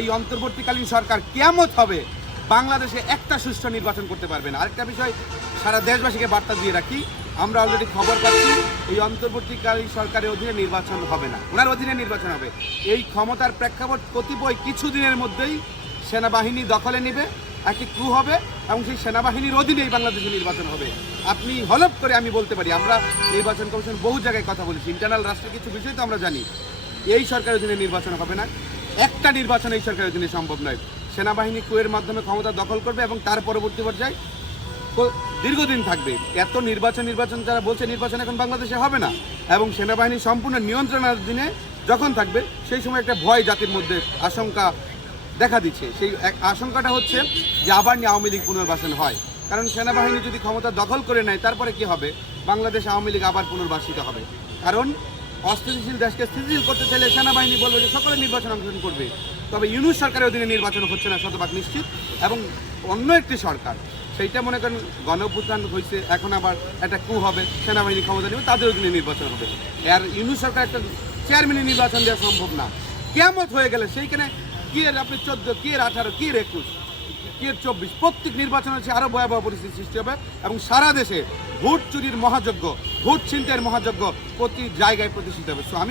এই অন্তর্বর্তীকালীন সরকার কিয়ামত হবে বাংলাদেশে একটা সুষ্ঠু নির্বাচন করতে পারবে না। আরেকটা বিষয় সারা দেশবাসীকে বার্তা দিয়ে রাখি, আমরা অলরেডি খবর পাচ্ছি এই অন্তর্বর্তীকালীন সরকারের অধীনে নির্বাচন হবে না, ওনার অধীনে নির্বাচন হবে। এই ক্ষমতার প্রেক্ষাপট কতিপয় কিছুদিনের মধ্যেই সেনাবাহিনী দখলে নেবে, একটি ক্রু হবে এবং সেই সেনাবাহিনীর অধীনেই বাংলাদেশে নির্বাচন হবে। আপনি হলফ করে আমি বলতে পারি, আমরা নির্বাচন কমিশন বহু জায়গায় কথা বলেছি, ইন্টারনাল রাষ্ট্রের কিছু বিষয় তো আমরা জানি, এই সরকারের অধীনে নির্বাচন হবে না। একটা নির্বাচন এই সরকারের অধীনে সম্ভব নয়। সেনাবাহিনী ক্রুয়ের মাধ্যমে ক্ষমতা দখল করবে এবং তার পরবর্তী পর্যায়ে দীর্ঘদিন থাকবে। এত নির্বাচন যারা বলছে নির্বাচন এখন বাংলাদেশে হবে না এবং সেনাবাহিনী সম্পূর্ণ নিয়ন্ত্রণাধীনে যখন থাকবে সেই সময় একটা ভয় জাতির মধ্যে আশঙ্কা দেখা দিচ্ছে। সেই আশঙ্কাটা হচ্ছে যে আবার আওয়ামী লীগ পুনর্বাসন হয়, কারণ সেনাবাহিনী যদি ক্ষমতা দখল করে নেয় তারপরে কি হবে, বাংলাদেশ আওয়ামী লীগ আবার পুনর্বাসিত হবে। কারণ অস্থিতিশীল দেশকে স্থিতিশীল করতে চাইলে সেনাবাহিনী বলবে যে সকলে নির্বাচন অংশগ্রহণ করবে। তবে ইউনূস সরকারের অধীনে নির্বাচন হচ্ছে না শতভাগ নিশ্চিত, এবং অন্য একটি সরকার, সেইটা মনে করেন গণঅভ্যুত্থান হয়েছে, এখন আবার একটা কু হবে, সেনাবাহিনী ক্ষমতা নেবে, তাদের অধীনে নির্বাচন হবে। আর ইউনূস সরকার একটা চেয়ারম্যানের নির্বাচন দেওয়া সম্ভব না। কিয়ামত হয়ে গেলে সেইখানে কি এর আপনি 14, কি এর 18, কি এর 21, কি এর 24, প্রত্যেক নির্বাচন হচ্ছে আরও ভয়াবহ পরিস্থিতি সৃষ্টি হবে এবং সারা দেশে ভোট চুরির মহাযজ্ঞ, ভোট ছিনতাইয়ের মহাযজ্ঞ প্রতি জায়গায় প্রতিষ্ঠিত হবে।